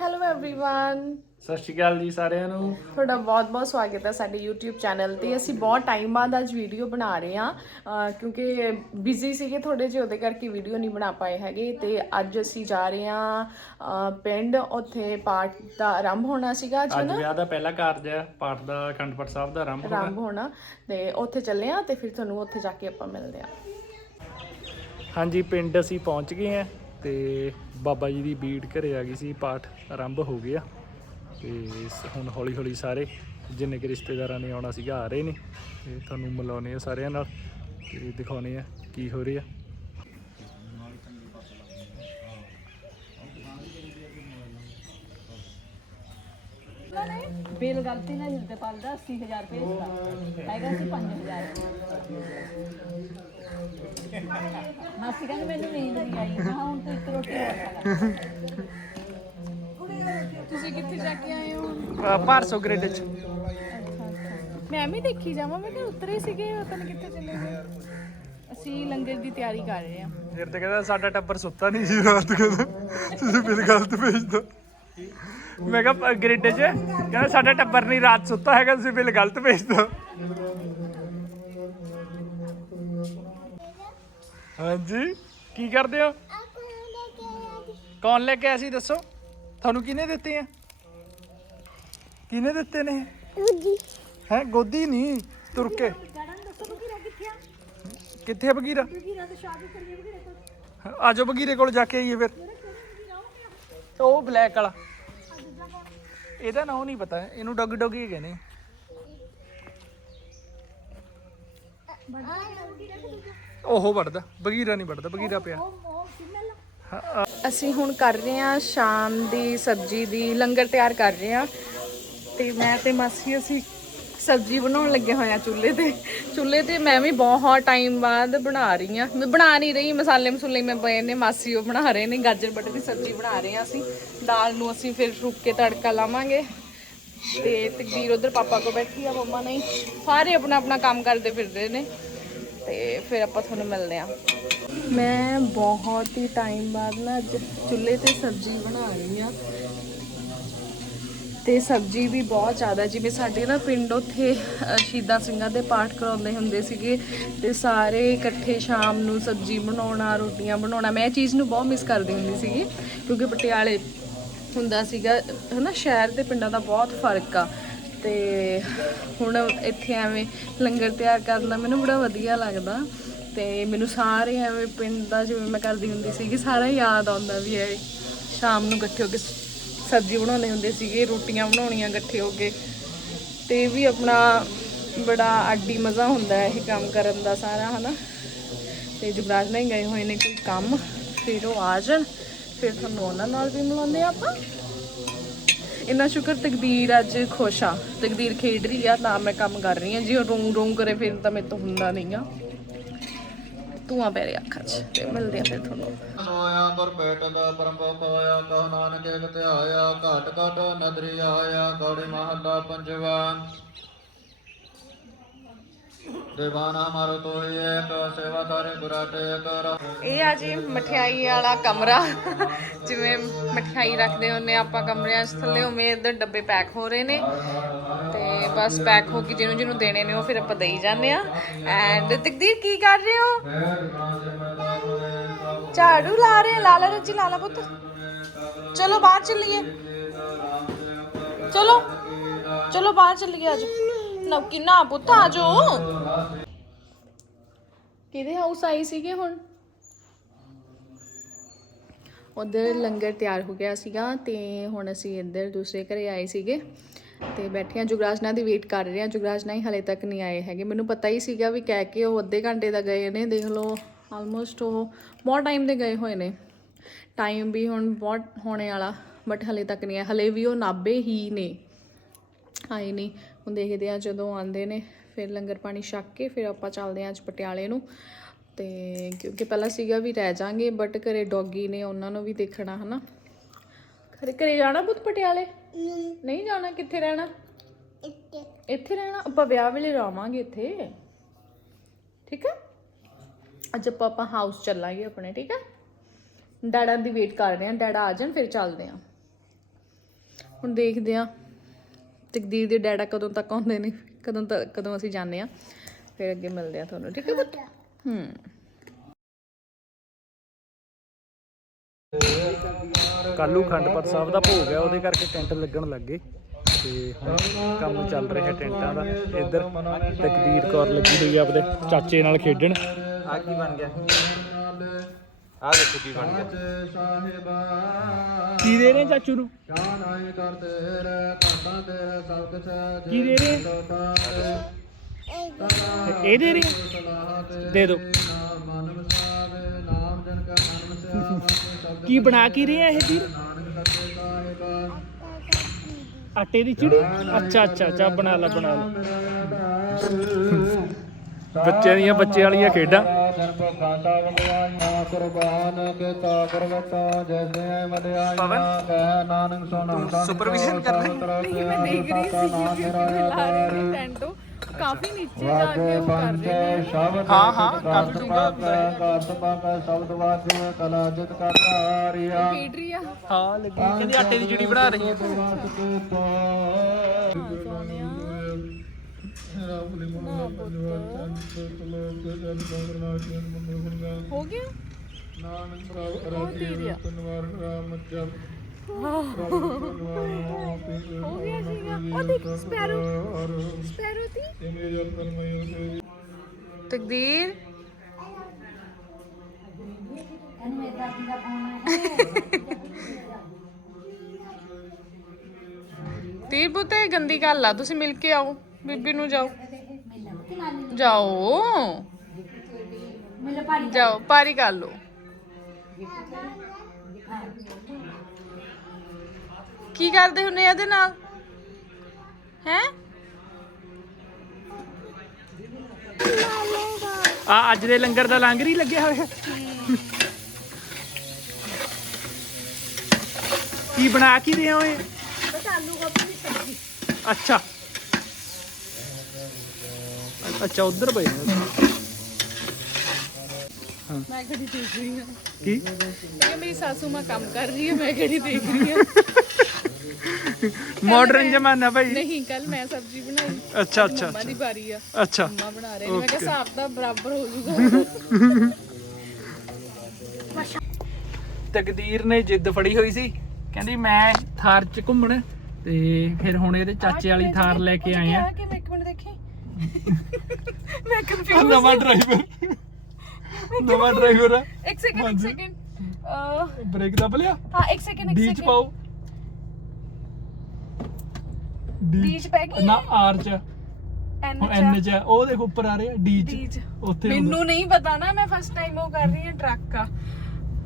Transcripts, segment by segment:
Hello everyone ਸਤਿ ਸ਼੍ਰੀ ਅਕਾਲ ਜੀ ਸਾਰਿਆਂ ਨੂੰ ਤੁਹਾਡਾ ਬਹੁਤ-ਬਹੁਤ ਸਵਾਗਤ ਹੈ ਸਾਡੇ YouTube ਚੈਨਲ ਤੇ ਅਸੀਂ ਬਹੁਤ ਟਾਈਮ ਬਾਅਦ ਅੱਜ ਵੀਡੀਓ ਬਣਾ ਰਹੇ ਹਾਂ ਅਹ ਕਿਉਂਕਿ ਬਿਜ਼ੀ ਸੀਗੇ ਥੋੜੇ ਜਿਹੇ ਉਹਦੇ ਕਰਕੇ ਵੀਡੀਓ ਨਹੀਂ ਬਣਾ ਪਾਏ ਹੈਗੇ ਤੇ ਅੱਜ ਅਸੀਂ ਜਾ ਰਹੇ ਹਾਂ ਅਹ ਪਿੰਡ ਉੱਥੇ ਪਾਠ ਦਾ ਆਰੰਭ ਹੋਣਾ ਸੀਗਾ ਅੱਜ ਅੱਜ ਵਿਆਹ ਦਾ ਪਹਿਲਾ ਕਾਰਜ ਹੈ ਪਾਠ ਦਾ ਅਖੰਡ ਪਾਠ ਸਾਹਿਬ ਦਾ ਆਰੰਭ ਹੋਣਾ ਆਰੰਭ ਹੋਣਾ ਤੇ ਉੱਥੇ ਚੱਲੇ ਆ ਤੇ ਫਿਰ ਤੁਹਾਨੂੰ ਉੱਥੇ ਜਾ ਕੇ ਆਪਾਂ ਮਿਲਦੇ ਹਾਂ ਹਾਂਜੀ ਪਿੰਡ ਅਸੀਂ ਪਹੁੰਚ ਗਏ ਹਾਂ ਤੇ ਬਾਬਾ ਜੀ ਦੀ ਬੀੜ ਘਰੇ ਆ ਗਈ ਸੀ, ਪਾਠ ਆਰੰਭ ਹੋ ਗਿਆ। ਤੇ ਹੁਣ ਹੌਲੀ ਹੌਲੀ ਸਾਰੇ ਜਿੰਨੇ ਕਿ ਰਿਸ਼ਤੇਦਾਰਾਂ ਨੇ ਆਉਣਾ ਸੀਗਾ, ਆ ਰਹੇ ਨੇ। ਤੇ ਤੁਹਾਨੂੰ ਮਿਲਾਉਣੇ ਆ ਸਾਰਿਆਂ ਨਾਲ ਤੇ ਦਿਖਾਉਣੇ ਆ ਕੀ ਹੋ ਰਿਹਾ। ਬਿੱਲ ਗਲਤੀ ਨਾਲ ਹਿਲਦੇ ਪਾਲਦਾ 80000 ਭੇਜਦਾ ਹੈਗਾ ਸੀ 5000 ਮਾਸੀ ਕਹਿੰਦੀ ਮੈਨੂੰ ਨੀਂਦ ਨਹੀਂ ਆਈ। ਮੈਂ ਕਿਹਾ ਹੁਣ ਤੂੰ ਇੱਕ ਰੋਟੀ ਹੋਰ ਖਾ ਲੈ। ਤੁਸੀਂ ਕਿੱਥੇ ਜਾ ਕੇ ਆਏ ਹੋ? ਭਾਰਸੋ ਗ੍ਰਿਡ ਚ। ਮੈਂ ਵੀ ਦੇਖੀ ਜਾਵਾਂ ਮੈਂ ਕਿ ਉਤਰੇ ਸੀਗੇ ਪਤਾ ਨਹੀਂ ਕਿੱਥੇ ਚਲੇ ਗਏ। ਅਸੀਂ ਲੰਗਰ ਦੀ ਤਿਆਰੀ ਕਰ ਰਹੇ ਹਾਂ। ਫਿਰ ਤੇ ਕਹਿੰਦਾ ਸਾਡਾ ਟੱਬਰ ਸੁੱਤਾ ਨਹੀਂ ਸੀ ਰਾਤ ਕਹਿੰਦਾ। ਤੁਸੀਂ ਬਿਲ ਗਲਤ ਭੇਜਦਾ ਮੈਂ ਕਿਹਾ ਗ੍ਰਿਡ 'ਚ। ਕਹਿੰਦਾ ਸਾਡਾ ਟੱਬਰ ਨਹੀਂ ਰਾਤ ਸੁੱਤਾ ਹੈਗਾ ਤੁਸੀਂ ਬਿਲ ਗਲਤ ਭੇਜਦਾ ਹਾਂਜੀ ਕੀ ਕਰਦੇ ਹੋ? ਕੌਣ ਲੈ ਕੇ ਆਇਆ ਸੀ ਦੱਸੋ? ਤੁਹਾਨੂੰ ਕਿਹਨੇ ਦਿੱਤੇ ਆ? ਕਿਹਨੇ ਦਿੱਤੇ ਨੇ? ਹੈ ਗੋਦੀ ਨਹੀਂ ਤੁਰਕੇ ਕਿੱਥੇ ਆ ਬਗੀਰਾ? ਹਾਂ, ਆ ਜਾਓ ਬਗੀਰੇ ਕੋਲ ਜਾ ਕੇ ਆਈਏ ਫਿਰ। ਉਹ ਬਲੈਕ ਵਾਲਾ। ਇਹਦਾ ਨਾਂ ਨਹੀਂ ਪਤਾ ਇਹਨੂੰ ਡੱਗ ਡੋਗੀ ਡੋਗੀ ਕਹਿੰਦੇ ਉਹ ਵੜਦਾ ਬਗੀਰਾ ਨਹੀਂ ਵੜਦਾ ਬਗੀਰਾ ਪਿਆ। ਅਸੀਂ ਹੁਣ ਕਰ ਰਹੇ ਹਾਂ ਸ਼ਾਮ ਦੀ ਸਬਜ਼ੀ ਦੀ ਲੰਗਰ ਤਿਆਰ ਕਰ ਰਹੇ ਹਾਂ। ਤੇ ਮੈਂ ਤੇ ਮਾਸੀ ਅਸੀਂ ਸਬਜ਼ੀ ਬਣਾਉਣ ਲੱਗੇ ਹੋਏ ਆ ਚੁੱਲ੍ਹੇ ਤੇ। ਚੁੱਲ੍ਹੇ ਤੇ ਮੈਂ ਵੀ ਬਹੁਤ ਟਾਈਮ ਬਾਅਦ ਬਣਾ ਰਹੀ ਹਾਂ। ਮੈਂ ਬਣਾ ਨਹੀਂ ਰਹੀ, ਮਸਾਲੇ ਮਸੂਲੇ ਮੈਂ ਪਏ ਨੇ, ਮਾਸੀ ਉਹ ਬਣਾ ਰਹੇ ਨੇ, ਗਾਜਰ ਬਟਰ ਦੀ ਸਬਜ਼ੀ ਬਣਾ ਰਹੇ ਹਾਂ ਅਸੀਂ। ਦਾਲ ਨੂੰ ਅਸੀਂ ਫਿਰ ਰੁੱਕ ਕੇ ਤੜਕਾ ਲਾਵਾਂਗੇ। ਤੇ ਤਕਦੀਰ ਉਧਰ ਪਾਪਾ ਕੋ ਬੈਠੀ ਆ, ਮੰਮਾ ਨਹੀਂ। ਸਾਰੇ ਆਪਣਾ ਆਪਣਾ ਕੰਮ ਕਰਦੇ ਫਿਰਦੇ ਨੇ। ਤੇ ਫਿਰ ਆਪਾਂ ਤੁਹਾਨੂੰ ਮਿਲਦੇ ਆ ਮੈਂ ਬਹੁਤ ਹੀ ਟਾਈਮ ਬਾਅਦ ਨਾ ਅੱਜ ਚੁੱਲ੍ਹੇ ਤੇ ਸਬਜ਼ੀ ਬਣਾ ਰਹੀ ਆ ਤੇ ਸਬਜ਼ੀ ਵੀ ਬਹੁਤ ਜ਼ਿਆਦਾ ਜਿਵੇਂ ਸਾਡੇ ਨਾ ਪਿੰਡ ਉੱਥੇ ਅ, ਸ਼ਹੀਦਾਂ ਸਿੰਘਾਂ ਦੇ ਪਾਠ ਕਰਾਉਂਦੇ ਹੁੰਦੇ ਸੀਗੇ ਤੇ ਸਾਰੇ ਇਕੱਠੇ ਸ਼ਾਮ ਨੂੰ ਸਬਜ਼ੀ ਬਣਾਉਣਾ ਰੋਟੀਆਂ ਬਣਾਉਣਾ ਮੈਂ ਇਹ ਚੀਜ਼ ਨੂੰ ਬਹੁਤ ਮਿਸ ਕਰਦੀ ਹੁੰਦੀ ਸੀਗੀ ਕਿਉਂਕਿ ਪਟਿਆਲੇ ਹੁੰਦਾ ਸੀਗਾ ਹਨਾ ਸ਼ਹਿਰ ਤੇ ਪਿੰਡਾਂ ਦਾ ਬਹੁਤ ਫ਼ਰਕ ਆ। ਤੇ ਹੁਣ ਇੱਥੇ ਐਵੇਂ ਲੰਗਰ ਤਿਆਰ ਕਰਨਾ ਮੈਨੂੰ ਬੜਾ ਵਧੀਆ ਲੱਗਦਾ ਤੇ ਮੈਨੂੰ ਸਾਰੇ ਐਵੇਂ ਪਿੰਡ ਦਾ ਜਿਵੇਂ ਮੈਂ ਕਰਦੀ ਹੁੰਦੀ ਸੀਗੀ, ਸਾਰਾ ਯਾਦ ਆਉਂਦਾ ਵੀ ਹੈ ਸ਼ਾਮ ਨੂੰ ਇਕੱਠੇ ਹੋ ਕੇ ਸਬਜ਼ੀ ਬਣਾਉਂਦੇ ਹੁੰਦੇ ਸੀਗੇ, ਰੋਟੀਆਂ ਬਣਾਉਣੀਆਂ ਇਕੱਠੇ ਹੋ ਕੇ ਤੇ ਵੀ ਆਪਣਾ ਬੜਾ ਆਡੀ ਮਜ਼ਾ ਹੁੰਦਾ ਇਹ ਕੰਮ ਕਰਨ ਦਾ ਸਾਰਾ, ਹਨਾ? ਤੇ ਜੁਗਰਾਜ ਨਹੀਂ ਗਏ ਹੋਏ ਨੇ ਕੋਈ ਕੰਮ, ਫਿਰ ਉਹ ਆ ਜਾਣ, ਫਿਰ ਤੁਹਾਨੂੰ ਉਹਨਾਂ ਨਾਲ ਵੀ ਮਿਲਾਉਂਦੇ ਆ ਆਪਾਂ। ਇੰਨਾ ਸ਼ੁਕਰ ਤਕਦੀਰ ਅੱਜ ਖੁਸ਼ ਆ। ਤਕਦੀਰ ਖੇਡ ਰਹੀ ਆ, ਤਾਂ ਮੈਂ ਕੰਮ ਕਰ ਰਹੀ ਆ। ਜੀ ਉਹ ਰੋਂ ਰੋਂ ਕਰੇ ਫਿਰ ਤਾਂ ਮੇਰੇ ਤੋਂ ਹੁੰਦਾ ਨਹੀਂ ਆ। ਧੂਆਂ ਪੈ ਰਿਹਾ ਅੱਖਾਂ 'ਚ, ਤੇ ਮਿਲਦੇ ਆ ਫਿਰ ਤੁਹਾਨੂੰ। ਸੋਇਆ ਪਰ ਦਾ ਪਰੰਪਾ ਪਾਇਆ, ਕਹ ਨਾਨਕ ਏਕ ਧਿਆਇਆ, ਘਟ ਘਟ ਨਦਰੀ ਆਇਆ, ਗੌੜੀ ਮਹੱਲਾ ਪੰਜਵਾ। ਦੇਵਾਨਾ ਮਾਰੋ ਤੋਈ ਏਕ ਸੇਵਾ ਕਰੇ ਗੁਰਾ ਟੇਕ ਇਹ ਆ ਜੀ ਮਠਿਆਈ ਵਾਲਾ ਕਮਰਾ। ਜਿਵੇਂ ਮਠਿਆਈ ਰੱਖਦੇ ਹੁੰਨੇ ਆਪਾਂ ਕਮਰਿਆਂ 'ਚ, ਥੱਲੇ ਉਵੇਂ ਇੱਧਰ ਡੱਬੇ ਪੈਕ ਹੋ ਰਹੇ ਨੇ। ਤੇ ਬਸ ਪੈਕ ਹੋ ਕੇ ਜਿਹਨੂੰ ਜਿਹਨੂੰ ਦੇਣੇ ਨੇ ਉਹ ਫਿਰ ਆਪਾਂ ਦੇਈ ਜਾਂਦੇ ਆ। ਐਂਡ ਤਕਦੀਰ, ਕੀ ਕਰ ਰਹੇ ਹੋ? ਝਾੜੂ ਲਾ ਰਹੇ ਲਾਲਾ ਰੱਜੀ ਲਾਲਾ ਪੁੱਤ। ਚਲੋ ਬਾਹਰ ਚੱਲੀਏ। ਚਲੋ ਚਲੋ ਬਾਹਰ ਚੱਲੀਏ ਅੱਜ। ਨਾ ਪੁੱਤ ਆ ਜਾਓ ਕਿਹਦੇ ਹਾਊਸ ਆਈ ਸੀਗੇ ਹੁਣ? ਉਧਰ ਲੰਗਰ ਤਿਆਰ ਹੋ ਗਿਆ ਸੀਗਾ ਤੇ ਹੁਣ ਅਸੀਂ ਇੱਧਰ ਦੂਸਰੇ ਘਰੇ ਆਏ ਸੀਗੇ ਤੇ ਬੈਠੇ ਆ ਜੁਗਰਾਜ ਦੀ ਵੇਟ ਕਰ ਰਹੇ ਆ ਜੁਗਰਾਜ ਹੀ ਹਲੇ ਤੱਕ ਨਹੀਂ ਆਏ ਹੈਗੇ। ਮੈਨੂੰ ਪਤਾ ਹੀ ਸੀਗਾ ਵੀ ਕਹਿ ਕੇ ਉਹ ਅੱਧੇ ਘੰਟੇ ਦਾ ਗਏ ਨੇ। ਦੇਖ ਲਓ ਆਲਮੋਸਟ ਉਹ ਬਹੁਤ ਟਾਈਮ ਦੇ ਗਏ ਹੋਏ ਨੇ। ਟਾਈਮ ਵੀ ਹੁਣ ਬਹੁਤ ਹੋਣੇ ਵਾਲਾ ਬਟ ਹਲੇ ਤੱਕ ਨਹੀਂ ਆਏ ਹਲੇ ਵੀ ਉਹ ਨਾਬੇ ਹੀ ਨੇ। ਆਏ ਨਹੀਂ। ਹੁਣ ਦੇਖਦੇ ਆ ਜਦੋਂ ਆਉਂਦੇ ਨੇ, ਫਿਰ ਲੰਗਰ ਪਾਣੀ ਛੱਕ ਕੇ ਫਿਰ ਆਪਾਂ ਚੱਲਦੇ ਆ ਅੱਜ ਪਟਿਆਲੇ ਨੂੰ। ਤੇ ਕਿਉਂਕਿ ਪਹਿਲਾਂ ਸੀਗਾ ਵੀ ਰਹਿ ਜਾਾਂਗੇ ਬਟ ਘਰੇ ਡੌਗੀ ਨੇ ਉਹਨਾਂ ਨੂੰ ਵੀ ਦੇਖਣਾ ਹਨਾ? ਘਰੇ ਘਰੇ ਜਾਣਾ ਪੁੱਤ ਪਟਿਆਲੇ? ਨਹੀਂ। ਜਾਣਾ ਕਿੱਥੇ ਰਹਿਣਾ? ਇੱਥੇ। ਰਹਿਣਾ? ਆਪਾਂ ਵਿਆਹ ਵੇਲੇ ਰਵਾਂਗੇ ਇੱਥੇ। ਠੀਕ ਹੈ? ਅੱਜ ਆਪਾਂ ਆਪਾਂ ਹਾਊਸ ਚੱਲਾਂਗੇ ਆਪਣੇ ਠੀਕ ਹੈ? ਡੈਡਾ ਦੀ ਵੇਟ ਕਰ ਰਹੇ ਹਾਂ। ਡੈਡਾ ਆ ਜਾਣ ਫਿਰ ਚੱਲਦੇ ਹਾਂ। ਹੁਣ ਦੇਖਦੇ ਆ ਤਕਦੀਰ ਦੇ ਡੈਡਾ ਕਦੋਂ ਤੱਕ ਆਉਂਦੇ ਨੇ ਕਦੋਂ ਤੱਕ ਕਦੋਂ ਅਸੀਂ ਜਾਂਦੇ ਆ ਫਿਰ ਅੱਗੇ ਮਿਲਦੇ ਆ ਤੁਹਾਨੂੰ ਠੀਕ ਹੈ ਪੁੱਤ? ਹੂੰ। ਕੱਲੂ ਖੰਡਪਤ ਸਾਹਿਬ ਦਾ ਭੋਗ ਹੈ ਉਹਦੇ ਕਰਕੇ ਟੈਂਟ ਲੱਗਣ ਲੱਗੇ ਤੇ ਹੁਣ ਕੰਮ ਚੱਲ ਰਿਹਾ ਟੈਂਟਾਂ ਦਾ। ਇੱਧਰ ਤਕਦੀਰ ਕੌਰ ਲੱਗੀ ਹੋਈ ਆ ਆਪਦੇ ਚਾਚੇ ਨਾਲ ਖੇਡਣ। ਆ ਕੀ ਬਣ ਗਿਆ? ਆ ਦੇਖੋ ਕੀ ਬਣ ਗਿਆ। ਸਾਹਿਬਾ ਕੀ ਦੇ ਰਹੇ ਚਾਚੂ ਨੂੰ? ਕੀ ਦੇ ਰਹੇ ਇਹ ਦੇ ਰਹੇ ਦੇ ਨਾਮ ਜਨ ਕਾ ਸ਼ਬਦ ਕੀ ਬਣਾ ਕੀ ਰਹੇ ਆ ਇਹ ਵੀਰ ਆਟੇ ਦੀ ਚਿੜੀ? ਅੱਛਾ ਅੱਛਾ ਅੱਛਾ ਬਣਾ ਲਾ ਬਣਾ ਲਾ। ਬੱਚਿਆਂ ਦੀਆਂ ਬੱਚੇ ਵਾਲੀਆਂ ਖੇਡਾਂ। ਸੁਪਰਵਿਜ਼ਨ ਕਰ ਰਹੀ ਨਹੀਂ ਮੈਂ ਦੇਖ ਰਹੀ ਸੀ ਕਿ ਲਾ ਰਹੇ ਨੇ ਟੈਂਟੋ ਕਾਫੀ ਨੀਚੇ ਜਾ ਕੇ ਉਹ ਕਰ ਰਹੇ ਨੇ। ਸ਼ਬਦ ਹਾਂ, ਹਾਂ, ਕਰਤ ਪਾਕੈ ਕਰਤ ਪਾਕੈ ਸ਼ਬਦ ਵਾਜੇ ਕਲਾ ਜਿਤ ਕਰਤਾ ਰਿਆ ਖੇਡ ਰਹੀ ਆ। ਹਾਂ ਲੱਗੀ ਕਹਿੰਦੀ ਆਟੇ ਦੀ ਚਿੜੀ ਬਣਾ ਰਹੀ ਹੈ ਹੋ ਗਿਆ? ਨਾਨਕ ਪ੍ਰਭ ਆ। ਤਨਵਾਰ ਰਾਮ ਜਪ। ਹੋ ਗਿਆ ਸੀਗਾ ਉਹ ਦੇਖ ਸਪੈਰੋ ਸਪੈਰੋ ਦੀ ਤਕਦੀਰ? ਤੀਰ ਬੁੱਤੇ ਗੰਦੀ ਗੱਲ ਆ। ਤੁਸੀਂ ਮਿਲ ਕੇ ਆਓ। ਬੀਬੀ ਨੂੰ ਜਾਓ। ਜਾਓ। ਜਾਓ ਪਾਰੀ ਕਰ ਲਓ। ਕੀ ਕਰਦੇ ਹੁੰਨੇ ਇਹਦੇ ਨਾਲ? ਹੈ? ਆ ਅੱਜ ਦੇ ਲੰਗਰ ਦਾ ਲੰਗਰ ਹੀ ਲੱਗਿਆ ਹੋਇਆ? ਕੀ ਬਣਾ ਕੀ ਰਹੇ ਹੋ ਇਹ? ਅੱਛਾ। ਅੱਛਾ ਉਧਰ ਪਏ ਨੇ ਮੈਂ ਘੜੀ ਦੇਖ ਰਹੀ ਹਾਂ? ਕੀ? ਇਹ ਮੇਰੀ ਸਾਸੂ ਮਾਂ ਕੰਮ ਕਰ ਰਹੀ ਹੈ ਮੈਂ ਘੜੀ ਦੇਖ ਰਹੀ ਹਾਂ? ਮਾਡਰਨ ਜ਼ਮਾਨਾ ਭਾਈ। ਨਹੀਂ ਕੱਲ ਮੈਂ ਸਬਜ਼ੀ ਬਣਾਈ। ਅੱਛਾ ਅੱਛਾ। ਮੰਮਾ ਦੀ ਵਾਰੀ ਆ। ਅੱਛਾ। ਮੰਮਾ ਬਣਾ ਰਹੇ ਨੇ। ਮੈਂ ਕਿਹਾ ਹਿਸਾਬ ਦਾ ਬਰਾਬਰ ਹੋ ਜਾਊਗਾ ਤਕਦੀਰ ਨੇ ਜਿੱਦ ਫੜੀ ਹੋਈ ਸੀ। ਕਹਿੰਦੀ ਮੈਂ ਥਾਰ ਚ ਘੁੰਮਣ ਤੇ ਫਿਰ ਹੁਣ ਇਹਦੇ ਚਾਚੇ ਵਾਲੀ ਥਾਰ ਲੈ ਕੇ ਆਏ ਆ। ਕਿ ਮੈਂ ਇੱਕ ਮਿੰਟ ਦੇਖੀ। ਮੈਂ ਨਵਾਂ ਡਰਾਈਵਰ ਨਵਾਂ ਡਰਾਈਵਰ ਆ। ਇੱਕ ਸੈਕਿੰਡ ਇੱਕ ਸੈਕਿੰਡ ਅਹ ਬ੍ਰੇਕ ਦਬ ਲਿਆ। ਹਾਂ ਇੱਕ ਸੈਕਿੰਡ ਇੱਕ ਡੀ ਚ ਸੈਕਿੰਡ ਪਾਓ। ਡੀ ਚ ਪੈ ਗਈ ਨਾ ਆਰ ਚ। ਐਨ ਹੁਣ ਐਨ ਚ ਆ। ਉਹ ਦੇਖੋ ਉੱਪਰ ਆ ਰਿਹਾ ਡੀ ਡੀ ਚ। ਚ। ਉੱਥੇ ਮੈਨੂੰ ਨਹੀਂ ਪਤਾ ਨਾ ਮੈਂ ਫਸਟ ਟਾਈਮ ਉਹ ਕਰ ਰਹੀ ਹਾਂ ਟਰੱਕ ਆ।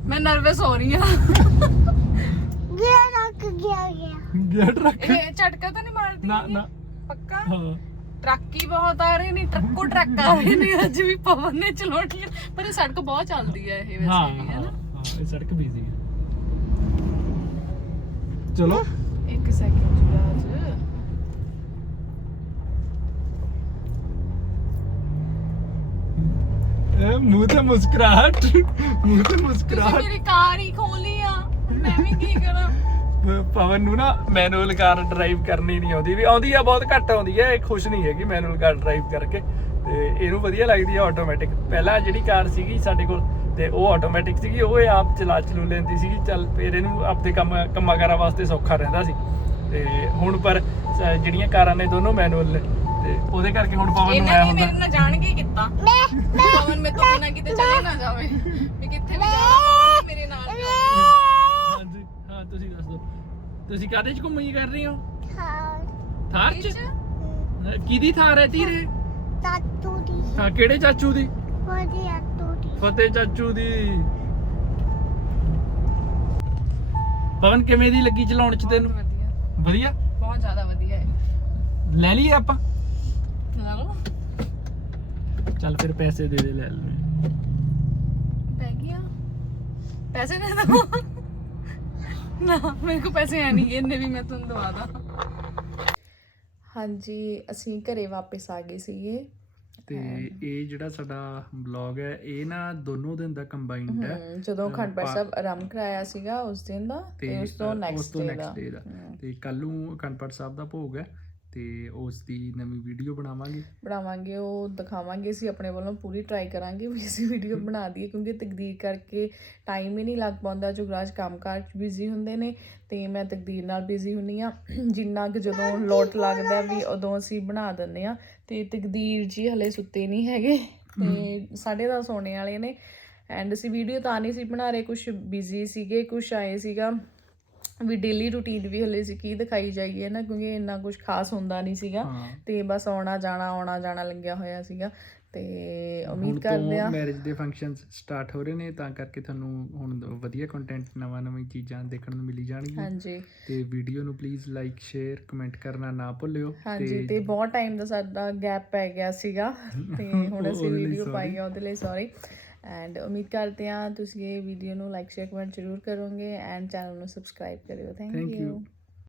ਮੈਂ ਨਰਵਸ ਹੋ ਰਹੀ ਹਾਂ। ਗਿਆ ਟਰੱਕ ਇਹ ਝਟਕਾ ਤਾਂ ਨਹੀਂ ਮਾਰਦੀ ਨਾ ਹੈਗੀ? ਨਾ। ਪੱਕਾ? ਹਾਂ। ਟਰੱਕ ਹੀ ਬਹੁਤ ਆ ਰਹੇ ਨੇ ਟਰੱਕੋ ਟਰੱਕ ਆ ਰਹੇ ਨੇ ਅੱਜ ਵੀ ਪਵਨ ਨੇ ਚਲਾਉਣੀ ਪਰ ਇਹ ਸੜਕ ਬਹੁਤ ਚੱਲਦੀ ਹੈ ਇਹ ਹਾਂ ਵੈਸੇ ਵੀ ਹੈ ਨਾ? ਹਾਂ, ਇਹ ਸੜਕ ਬੀਜ਼ੀ ਹੈ ਚਲੋ। ਇੱਕ ਸੈਕਿੰਡ ਜੀ ਰਾਜ। ਇਹ ਮੂੰਹ ਤੇ ਮੁਸਕਰਾਹਟ ਮੂੰਹ ਤੇ ਤੁਸੀਂ ਮੁਸਕਰਾਹਟ ਮੇਰੀ ਕਾਰ ਹੀ ਖੋਲੀ ਆ। ਮੈਂ ਵੀ ਕੀ ਕਰਾਂ? ਪਵਨ ਨੂੰ ਨਾ ਮੈਨੂਅਲ ਕਾਰ ਡਰਾਈਵ ਕਰਨੀ ਨਹੀਂ ਆਉਂਦੀ ਵੀ ਆਉਂਦੀ ਆ ਬਹੁਤ ਘੱਟ ਆਉਂਦੀ ਹੈ ਇਹ ਖੁਸ਼ ਨਹੀਂ ਹੈਗੀ ਮੈਨੂਅਲ ਕਾਰ ਡਰਾਈਵ ਕਰਕੇ। ਤੇ ਇਹਨੂੰ ਵਧੀਆ ਲੱਗਦੀ ਆ ਆਟੋਮੈਟਿਕ ਪਹਿਲਾਂ ਜਿਹੜੀ ਕਾਰ ਸੀਗੀ ਸਾਡੇ ਕੋਲ ਤੇ ਉਹ ਆਟੋਮੈਟਿਕ ਸੀਗੀ ਉਹ ਇਹ ਆਪ ਚਲਾ ਚਲੂ ਲੈਂਦੀ ਸੀਗੀ। ਚੱਲ ਫਿਰ ਇਹਨੂੰ ਆਪਦੇ ਕੰਮ ਕੰਮਾਂ ਕਾਰਾਂ ਵਾਸਤੇ ਸੌਖਾ ਰਹਿੰਦਾ ਸੀ। ਤੇ ਹੁਣ ਪਰ ਸ- ਜਿਹੜੀਆਂ ਕਾਰਾਂ ਨੇ ਦੋਨੋਂ ਮੈਨੂਅਲ ਨੇ। ਤੇ ਉਹਦੇ ਕਰਕੇ ਹੁਣ ਪਵਨ ਨੂੰ ਇਹਨਾਂ ਆਇਆ ਨੇ ਹੁੰਦਾ। ਮੇਰੇ ਨਾਲ ਜਾਣ ਕੇ ਕੀਤਾ। ਪਵਨ ਮੇਰੇ ਤੋਂ ਬਿਨਾਂ ਕਿਤੇ ਚਲੇ ਨਾ ਜਾਵੇ। ਵੀ ਕਿੱਥੇ ਵੀ ਜਾਣਾ ਮੇਰੇ ਨਾਲ ਜਾਵੇ। ਹਾਂਜੀ ਹਾਂ ਤੁਸੀਂ ਦੱਸ ਦਿਓ। ਤੁਸੀਂ ਕਾਹਦੇ ਚ ਘੁੰਮੀ ਕਰ ਰਹੇ ਹੋ? ਥਾਰ। ਚ? ਵਿੱਚ ਅਹ ਕਿਹਦੀ ਥਾਰ ਹੈ ਧੀਰੇ? ਹਾਂ ਕਿਹੜੇ ਚਾਚੂ ਦੀ? ਫਤਿਹ ਚਾਚੂ ਦੀ। ਪਵਨ ਕਿਵੇਂ ਦੀ ਲੱਗੀ ਚਲਾਉਣ ਚ ਤੈਨੂੰ? ਵਧੀਆ। ਵਧੀਆ? ਬਹੁਤ ਜ਼ਿਆਦਾ ਵਧੀਆ ਹੈ। ਲੈ ਲਈਏ ਆਪਾਂ ਲਓ ਚੱਲ ਫਿਰ ਪੈਸੇ ਦੇ ਦੇ ਲੈ ਲੈ ਪੈ ਗਿਆ। ਪੈਸੇ ਦੇ ਦੋ ਨਾ ਮੇਰੇ ਕੋਲ ਪੈਸੇ ਹੈ ਨਹੀਂ ਇੰਨੇ ਵੀ ਮੈਂ ਤੁਹਾਨੂੰ ਦਵਾ ਦਾਂ। ਹਾਂਜੀ ਅਸੀਂ ਘਰੇ ਵਾਪਸ ਆ ਗਏ ਸੀਗੇ। ਤੇ ਇਹ ਜਿਹੜਾ ਸਾਡਾ ਬਲੌਗ ਹੈ ਇਹ ਨਾ ਦੋਨੋਂ ਦਿਨ ਦਾ ਕੰਬਾਈਨਡ ਹੈ। ਹਮ, ਜਦੋਂ ਅਖੰਡ ਪਾਠ ਸਾਹਿਬ ਆਰੰਭ ਕਰਾਇਆ ਸੀਗਾ ਉਸ ਦਿਨ ਦਾ ਤੇ ਉਸ ਤੋਂ ਅ, ਨੈਕਸਟ ਡੇ ਦਾ next day ਦਾ। ਤੇ ਕੱਲ ਨੂੰ ਅਖੰਡ ਪਾਠ ਸਾਹਿਬ ਦਾ ਭੋਗ ਹੈ। ਤੇ ਉਸ ਦੀ ਨਵੀਂ ਵੀਡੀਓ ਬਣਾਵਾਂਗੇ। ਬਣਾਵਾਂਗੇ, ਉਹ ਦਿਖਾਵਾਂਗੇ, ਅਸੀਂ ਆਪਣੇ ਵੱਲੋਂ ਪੂਰੀ ਟਰਾਈ ਕਰਾਂਗੇ ਵੀ ਅਸੀਂ ਵੀਡੀਓ ਬਣਾ ਦਈਏ, ਕਿਉਂਕਿ ਤਕਦੀਰ ਕਰਕੇ ਟਾਈਮ ਹੀ ਨਹੀਂ ਲੱਗ ਪਾਉਂਦਾ, ਜੁਗਰਾਜ ਕੰਮਕਾਰ 'ਚ ਬਿਜ਼ੀ ਹੁੰਦੇ ਨੇ, ਤੇ ਮੈਂ ਤਕਦੀਰ ਨਾਲ ਬਿਜ਼ੀ ਹੁੰਨੀ ਆ ਜਿੰਨਾ ਕਿ ਜਦੋਂ ਲੋਟ ਲੱਗਦਾ ਵੀ ਉਦੋਂ ਅਸੀਂ ਬਣਾ ਦਿੰਦੇ ਆ ਤੇ ਤਕਦੀਰ ਜੀ ਹਲੇ ਸੁੱਤੇ ਨਹੀਂ ਹੈਗੇ, ਤੇ ਸਾਡੇ ਦਸ ਹੋਣੇ ਵਾਲੇ ਨੇ ਐਂਡ ਅਸੀਂ ਵੀਡੀਓ ਤਾਂ ਨਹੀਂ ਸੀ ਬਣਾ ਰਹੇ ਕੁਝ ਬਿਜ਼ੀ ਸੀਗੇ ਕੁਝ ਆਏ ਸੀਗਾ। ਵੀ ਡੇਲੀ ਰੂਟੀਨ ਵੀ ਹਲੇ ਸੀ ਕੀ ਦਿਖਾਈ ਜਾਈਏ ਨਾ ਕਿਉਂਕਿ ਇੰਨਾ ਕੁਝ ਖਾਸ ਹੁੰਦਾ ਨਹੀਂ ਸੀਗਾ। ਤੇ ਬਸ ਆਉਣਾ ਜਾਣਾ ਆਉਣਾ ਜਾਣਾ ਲੱਗਿਆ ਹੋਇਆ ਸੀਗਾ। ਤੇ ਉਮੀਦ ਕਰਦੇ ਆ ਮੈਰਿਜ ਦੇ ਫੰਕਸ਼ਨਸ ਸਟਾਰਟ ਹੋ ਰਹੇ ਨੇ ਤਾਂ ਕਰਕੇ ਤੁਹਾਨੂੰ ਹੁਣ ਵਧੀਆ ਕੰਟੈਂਟ ਨਵਾਂ ਨਵੀਂ ਚੀਜ਼ਾਂ ਦੇਖਣ ਨੂੰ ਮਿਲੀ ਜਾਣਗੀਆਂ। ਹਾਂਜੀ। ਤੇ ਵੀਡੀਓ ਨੂੰ ਪਲੀਜ਼ ਲਾਈਕ ਸ਼ੇਅਰ ਕਮੈਂਟ ਕਰਨਾ ਨਾ ਭੁੱਲਿਓ। ਹਾਂਜੀ ਤੇ ਬਹੁਤ ਟਾਈਮ ਦਾ ਸਾਡਾ ਗੈਪ ਪੈ ਗਿਆ ਸੀਗਾ। ਤੇ ਹੁਣ ਅਸੀਂ ਵੀਡੀਓ। ਪਾਈ ਆ ਉਹਦੇ ਲਈ ਸੌਰੀ ਐਂਡ ਉਮੀਦ ਕਰਦੇ ਆ ਤੁਸੀਂ ਇਹ ਵੀਡੀਓ ਨੂੰ ਲਾਈਕ ਸ਼ੇਅਰ ਕਮੈਂਟ ਜ਼ਰੂਰ ਕਰੋਗੇ ਐਂਡ ਚੈਨਲ ਨੂੰ ਸਬਸਕ੍ਰਾਈਬ ਕਰਿਓ ਥੈਂਕ ਯੂ